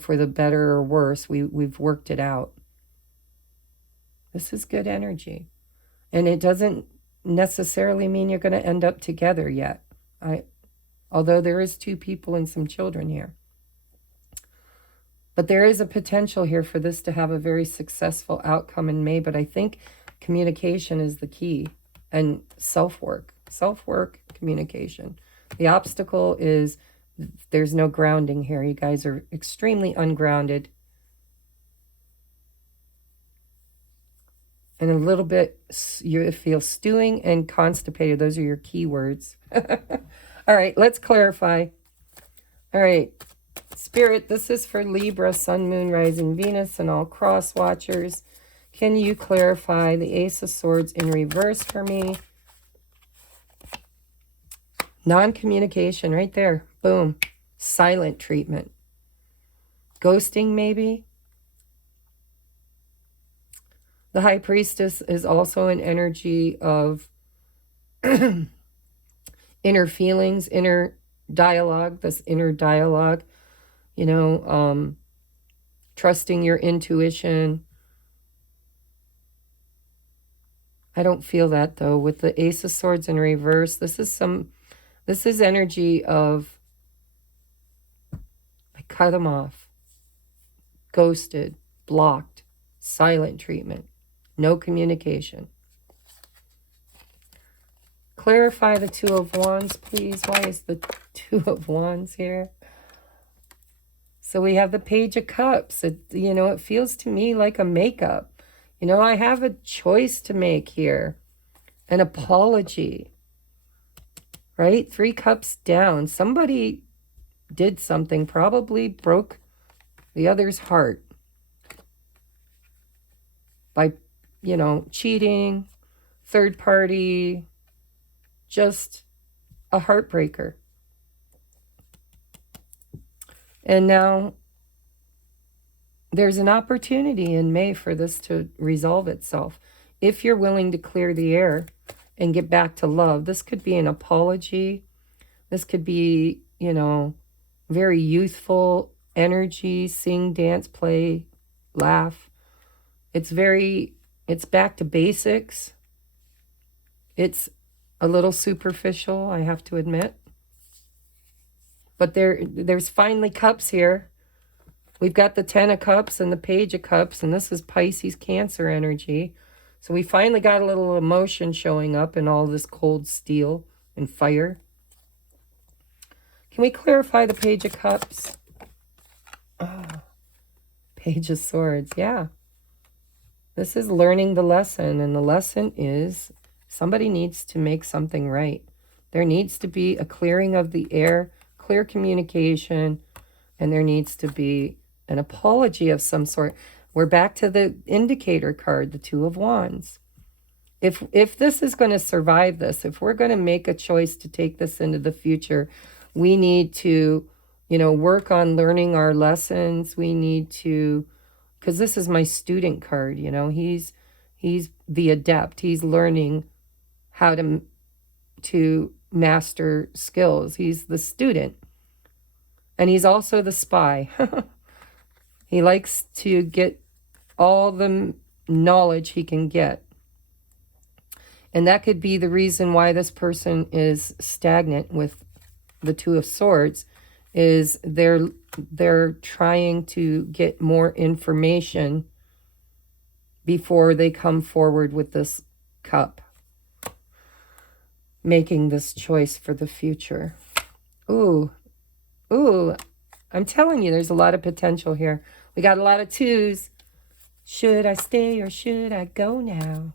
for the better or worse. We've worked it out. This is good energy. And it doesn't necessarily mean you're going to end up together yet. Although there is 2 people and some children here. But there is a potential here for this to have a very successful outcome in May. But I think communication is the key, and self-work, communication. The obstacle is there's no grounding here. You guys are extremely ungrounded. And a little bit, you feel stewing and constipated. Those are your key words. All right, let's clarify. All right, Spirit, this is for Libra, Sun, Moon, Rising, Venus, and all cross watchers. Can you clarify the Ace of Swords in reverse for me? Non-communication, right there. Boom. Silent treatment. Ghosting, maybe. The High Priestess is also an energy of inner feelings, inner dialogue, this inner dialogue, you know, trusting your intuition. I don't feel that though. With the Ace of Swords in reverse, this is energy of, I cut them off, ghosted, blocked, silent treatment, no communication. Clarify the Two of Wands, please. Why is the Two of Wands here? So we have the Page of Cups. It feels to me like a makeup. I have a choice to make here. An apology. Right? 3 cups down. Somebody did something, probably broke the other's heart by, cheating, third party, just a heartbreaker. And now there's an opportunity in May for this to resolve itself. If you're willing to clear the air and get back to love, this could be an apology. This could be, very youthful energy, sing, dance, play, laugh. It's back to basics. It's a little superficial, I have to admit. But there's finally cups here. We've got the 10 of Cups and the Page of Cups, and this is Pisces Cancer energy. So we finally got a little emotion showing up in all this cold steel and fire. Can we clarify the Page of Cups? Oh, Page of Swords, yeah. This is learning the lesson, and the lesson is somebody needs to make something right. There needs to be a clearing of the air, clear communication, and there needs to be an apology of some sort. We're back to the indicator card, the Two of Wands. If this is going to survive this, if we're going to make a choice to take this into the future, we need to, work on learning our lessons. We need to, because this is my student card, he's the adept. He's learning how to master skills. He's the student. And he's also the spy. He likes to get all the knowledge he can get. And that could be the reason why this person is stagnant with the Two of Swords, is they're trying to get more information before they come forward with this cup, making this choice for the future. Ooh, I'm telling you, there's a lot of potential here. We got a lot of 2s. Should I stay or should I go now?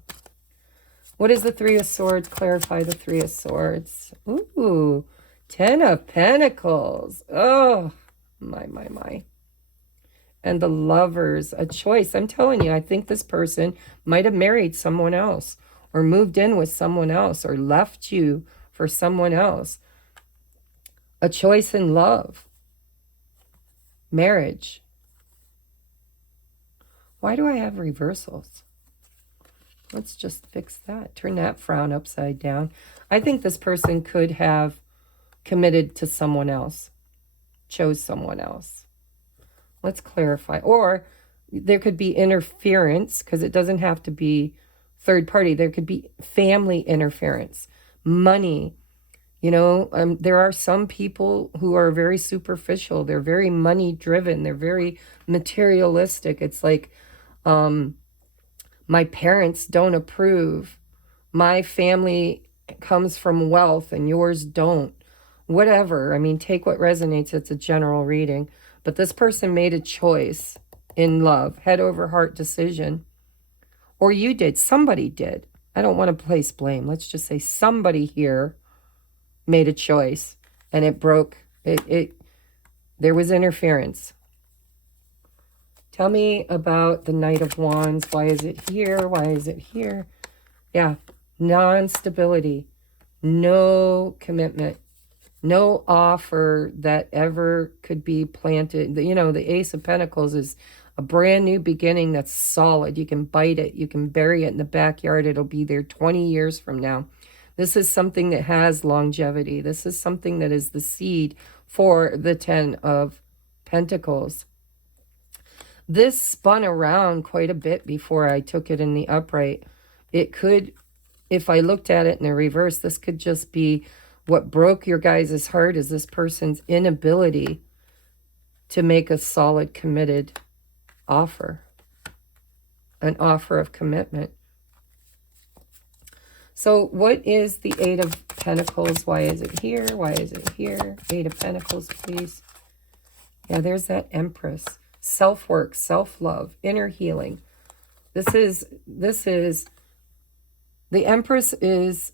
What is the Three of Swords? Clarify the Three of Swords. Ooh, 10 of Pentacles. Oh, my. And the Lovers, a choice. I'm telling you, I think this person might have married someone else or moved in with someone else or left you for someone else. A choice in love. Marriage. Why do I have reversals? Let's just fix that. Turn that frown upside down. I think this person could have committed to someone else. Chose someone else. Let's clarify. Or there could be interference, because it doesn't have to be third party. There could be family interference. Money. There are some people who are very superficial. They're very money driven. They're very materialistic. It's like, my parents don't approve. My family comes from wealth and yours don't. Whatever. Take what resonates. It's a general reading. But this person made a choice in love, head over heart decision. Or you did. Somebody did. I don't want to place blame. Let's just say somebody here made a choice and it broke. There was interference. Tell me about the Knight of Wands. Why is it here? Why is it here? Yeah, non-stability, no commitment, no offer that ever could be planted. The Ace of Pentacles is a brand new beginning that's solid. You can bite it. You can bury it in the backyard. It'll be there 20 years from now. This is something that has longevity. This is something that is the seed for the 10 of Pentacles. This spun around quite a bit before I took it in the upright. It could, if I looked at it in the reverse, this could just be what broke your guys' heart is this person's inability to make a solid, committed offer. An offer of commitment. So what is the Eight of Pentacles? Why is it here? Why is it here? Eight of Pentacles, please. Yeah, there's that Empress. Self-work, self-love, inner healing. This is, the Empress is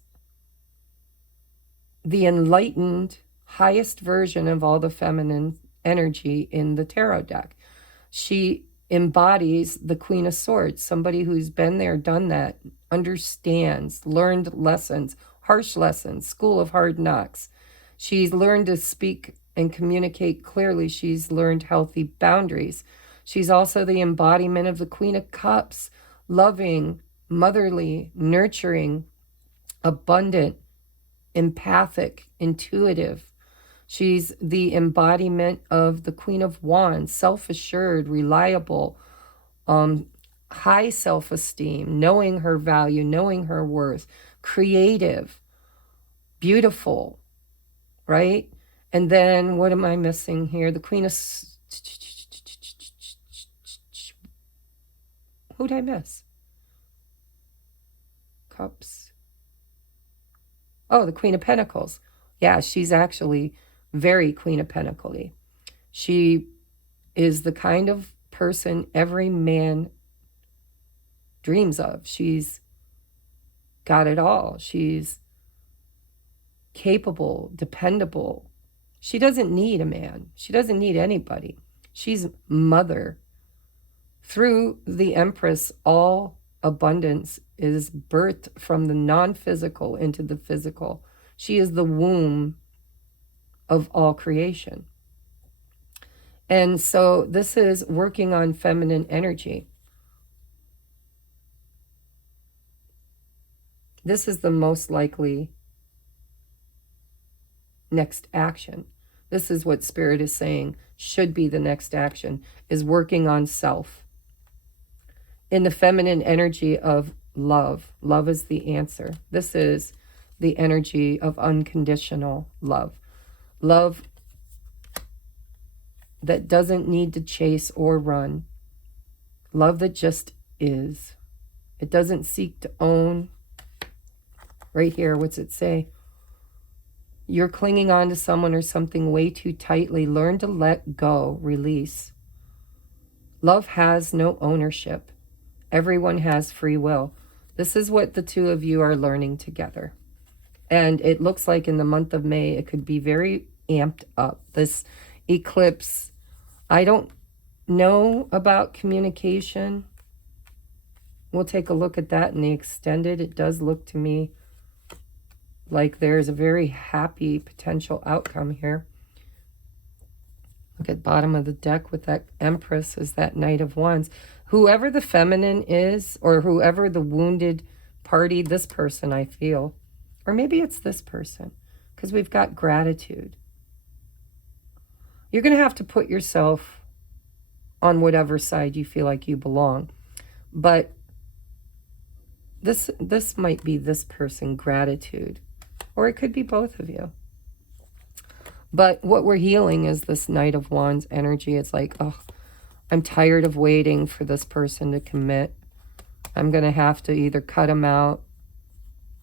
the enlightened, highest version of all the feminine energy in the tarot deck. She embodies the Queen of Swords, somebody who's been there, done that, understands, learned lessons, harsh lessons, school of hard knocks. She's learned to speak and communicate clearly. She's learned healthy boundaries. She's also the embodiment of the Queen of Cups, loving, motherly, nurturing, abundant, empathic, intuitive. She's the embodiment of the Queen of Wands, self-assured, reliable, high self-esteem, knowing her value, knowing her worth, creative, beautiful, right? And then what am I missing here? The Queen of... Who did I miss? Cups. Oh, the Queen of Pentacles. Yeah, she's actually very Queen of Pentacles. She is the kind of person every man dreams of. She's got it all. She's capable, dependable. She doesn't need a man. She doesn't need anybody. She's mother. Through the Empress, all abundance is birthed from the non-physical into the physical. She is the womb of all creation. And so this is working on feminine energy. This is the most likely next action. This is what Spirit is saying should be the next action, is working on self. In the feminine energy of love, love is the answer. This is the energy of unconditional love. Love that doesn't need to chase or run. Love that just is. It doesn't seek to own. Right here, what's it say? You're clinging on to someone or something way too tightly. Learn to let go, release. Love has no ownership. Everyone has free will. This is what the two of you are learning together. And it looks like in the month of May, it could be very amped up. This eclipse, I don't know about communication. We'll take a look at that in the extended. It does look to me like there's a very happy potential outcome here. Look at bottom of the deck with that Empress is that Knight of Wands. Whoever the feminine is, or whoever the wounded party, this person I feel, or maybe it's this person, because we've got gratitude. You're going to have to put yourself on whatever side you feel like you belong. But this might be this person, gratitude. Or it could be both of you. But what we're healing is this Knight of Wands energy. It's like, oh, I'm tired of waiting for this person to commit. I'm going to have to either cut them out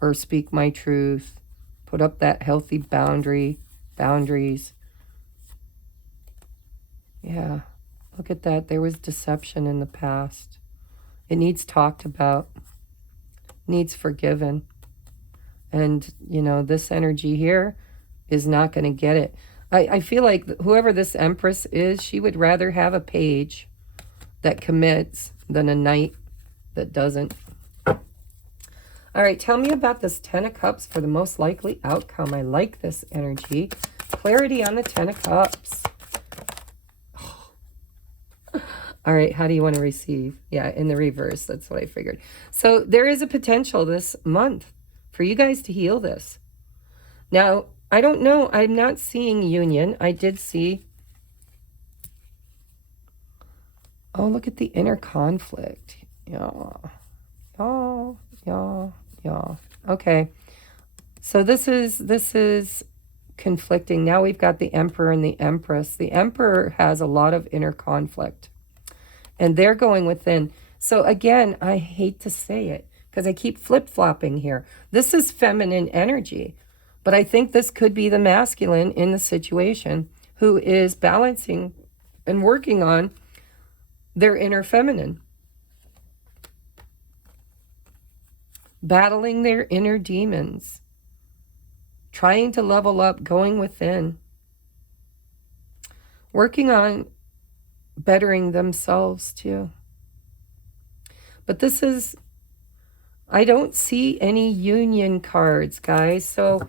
or speak my truth. Put up that healthy boundaries. Yeah, look at that. There was deception in the past. It needs talked about. Needs forgiven. And, you know, this energy here is not going to get it. I feel like whoever this Empress is, she would rather have a page that commits than a knight that doesn't. All right, tell me about this Ten of Cups for the most likely outcome. I like this energy. Clarity on the Ten of Cups. All right, how do you want to receive? Yeah, in the reverse, that's what I figured. So there is a potential this month for you guys to heal this. Now, I don't know. I'm not seeing union. I did see... Oh, look at the inner conflict. Yeah. Oh, yeah, yeah. Okay. So this is conflicting. Now we've got the Emperor and the Empress. The Emperor has a lot of inner conflict, and they're going within. So again, I hate to say it because I keep flip-flopping here. This is feminine energy, but I think this could be the masculine in the situation who is balancing and working on their inner feminine, battling their inner demons, trying to level up, going within, working on bettering themselves too. But this is, I don't see any union cards, guys. So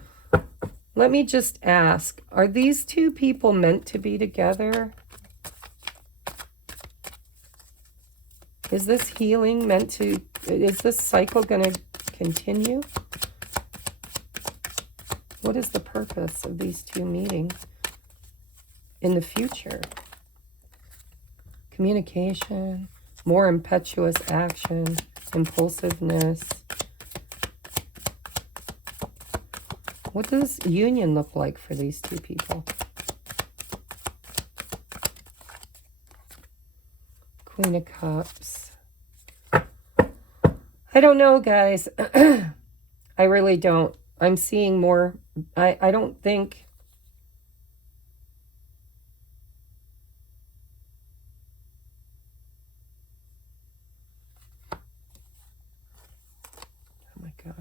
let me just ask, are these two people meant to be together? Is this healing meant to, is this cycle going to continue? What is the purpose of these two meeting in the future? Communication, more impetuous action, impulsiveness. What does union look like for these two people? Queen of Cups. I don't know, guys. I really don't. I'm seeing more. I don't think. Oh my gosh.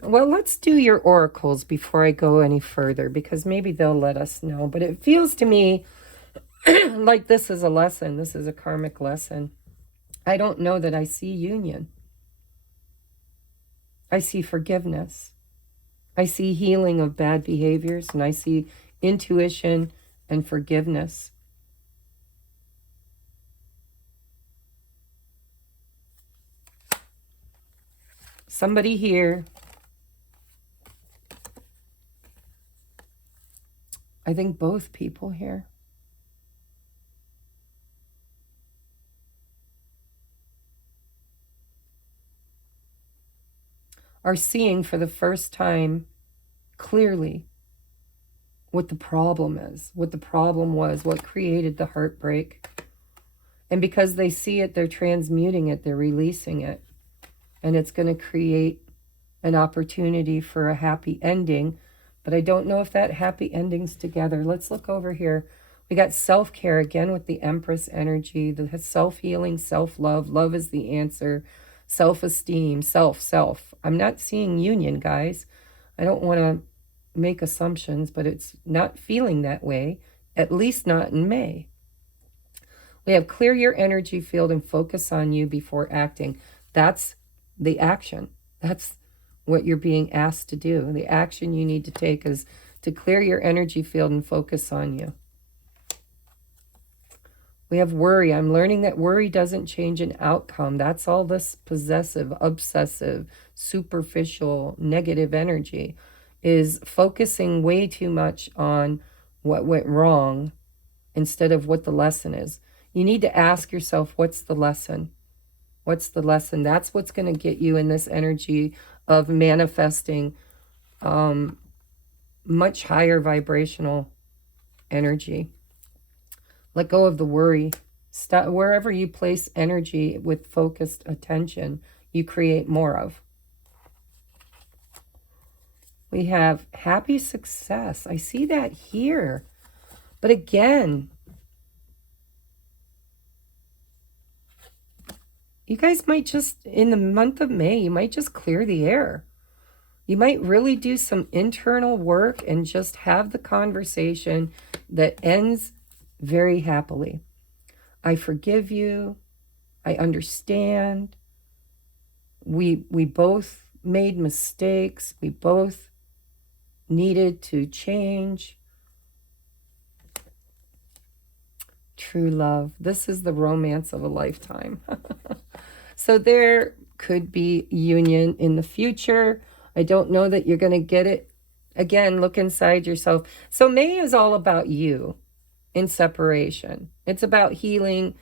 Well, let's do your oracles before I go any further, because maybe they'll let us know. But it feels to me like this is a lesson. This is a karmic lesson. I don't know that I see union. I see forgiveness. I see healing of bad behaviors, and I see intuition and forgiveness. Somebody here, I think both people here, are seeing for the first time clearly what the problem is, what the problem was, what created the heartbreak. And because they see it, they're transmuting it, they're releasing it. And it's going to create an opportunity for a happy ending. But I don't know if that happy ending's together. Let's look over here. We got self-care again with the Empress energy, the self-healing, self-love. Love is the answer. Self-esteem, self. I'm not seeing union, guys. I don't want to make assumptions, but it's not feeling that way, at least not in May. We have clear your energy field and focus on you before acting. That's the action. That's what you're being asked to do. The action you need to take is to clear your energy field and focus on you. We have worry. I'm learning that worry doesn't change an outcome. That's all this possessive, obsessive, superficial, negative energy is focusing way too much on what went wrong instead of what the lesson is. You need to ask yourself, what's the lesson? What's the lesson? That's what's going to get you in this energy of manifesting much higher vibrational energy. Let go of the worry. Stop, wherever you place energy with focused attention, you create more of. We have happy success. I see that here. But again, you guys might just, in the month of May, you might just clear the air. You might really do some internal work and just have the conversation that ends very happily. I forgive you. I understand. We both made mistakes. We both needed to change. true love. This is the romance of a lifetime. So there could be union in the future. I don't know that you're going to get it. Again, look inside yourself. So May is all about you in separation. It's about healing.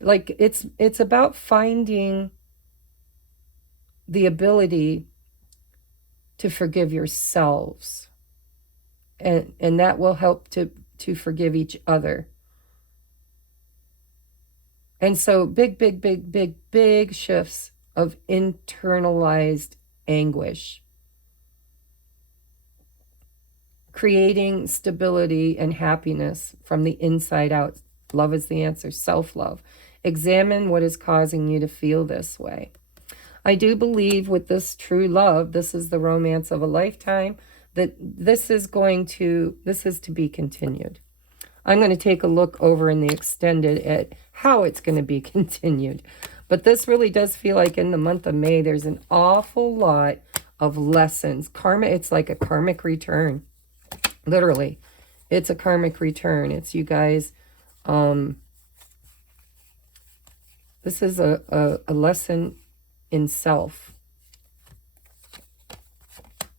Like it's about finding the ability to forgive yourselves. And that will help to forgive each other. And so big shifts of internalized anguish, creating stability and happiness from the inside out. Love is the answer. Self-love. Examine what is causing you to feel this way. I do believe with this true love, this is the romance of a lifetime, that this is to be continued. I'm going to take a look over in the extended at how it's going to be continued. But this really does feel like in the month of May, there's an awful lot of lessons. Karma, it's like a karmic return. Literally, it's a karmic return. It's you guys. This is a lesson in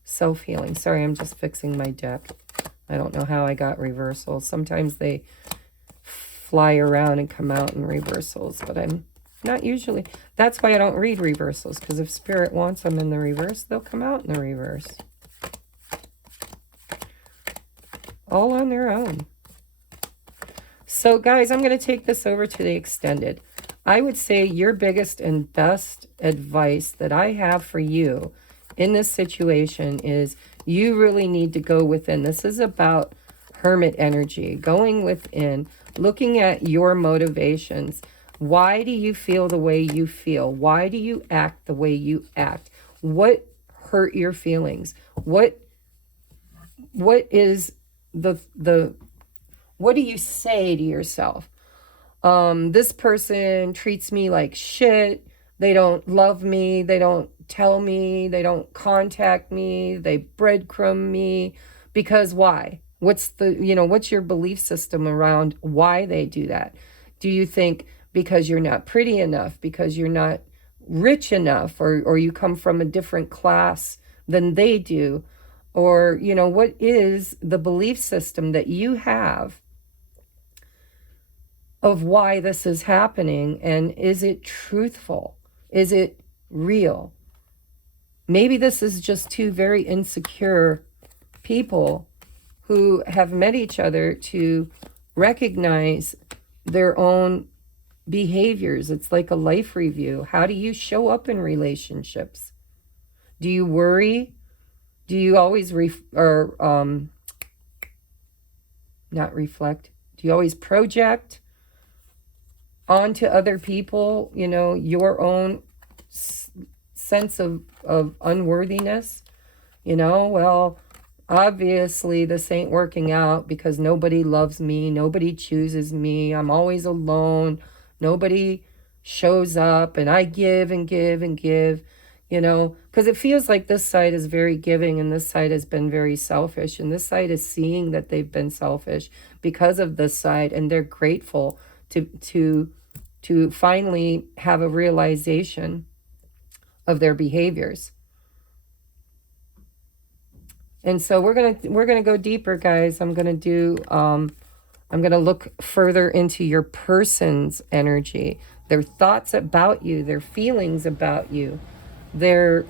self-healing. Sorry, I'm just fixing my deck. I don't know how I got reversals. Sometimes they fly around and come out in reversals, but I'm not usually. That's why I don't read reversals, because if Spirit wants them in the reverse, they'll come out in the reverse. All on their own. So guys, I'm going to take this over to the extended. I would say your biggest and best advice that I have for you in this situation is you really need to go within. This is about hermit energy, going within, looking at your motivations. Why do you feel the way you feel? Why do you act the way you act? What hurt your feelings? What is what do you say to yourself? This person treats me like shit. They don't love me. They don't tell me. They don't contact me. They breadcrumb me. Because why? What's your belief system around why they do that? Do you think because you're not pretty enough, because you're not rich enough, or you come from a different class than they do? Or, what is the belief system that you have of why this is happening? And is it truthful? Is it real? Maybe this is just two very insecure people who have met each other to recognize their own behaviors. It's like a life review. How do you show up in relationships? Do you worry? Do you always not reflect? Do you always project onto other people, your own sense of unworthiness? Well, obviously this ain't working out because nobody loves me. Nobody chooses me. I'm always alone. Nobody shows up, and I give and give and give, because it feels like this side is very giving and this side has been very selfish, and this side is seeing that they've been selfish because of this side, and they're grateful to finally have a realization of their behaviors. And so we're gonna go deeper, guys. I'm gonna look further into your person's energy, their thoughts about you, their feelings about you, their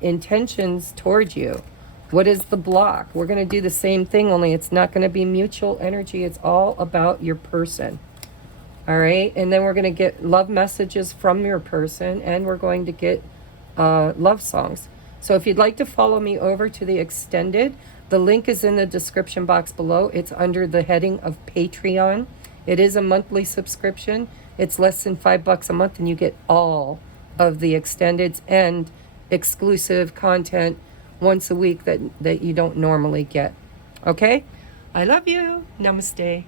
intentions towards you. What is the block? We're going to do the same thing, only it's not going to be mutual energy. It's all about your person. All right. And then we're going to get love messages from your person, and we're going to get love songs. So if you'd like to follow me over to the extended, the link is in the description box below. It's under the heading of Patreon. It is a monthly subscription. It's less than $5 a month, and you get all of the extendeds and exclusive content once a week that you don't normally get. Okay? I love you. Namaste.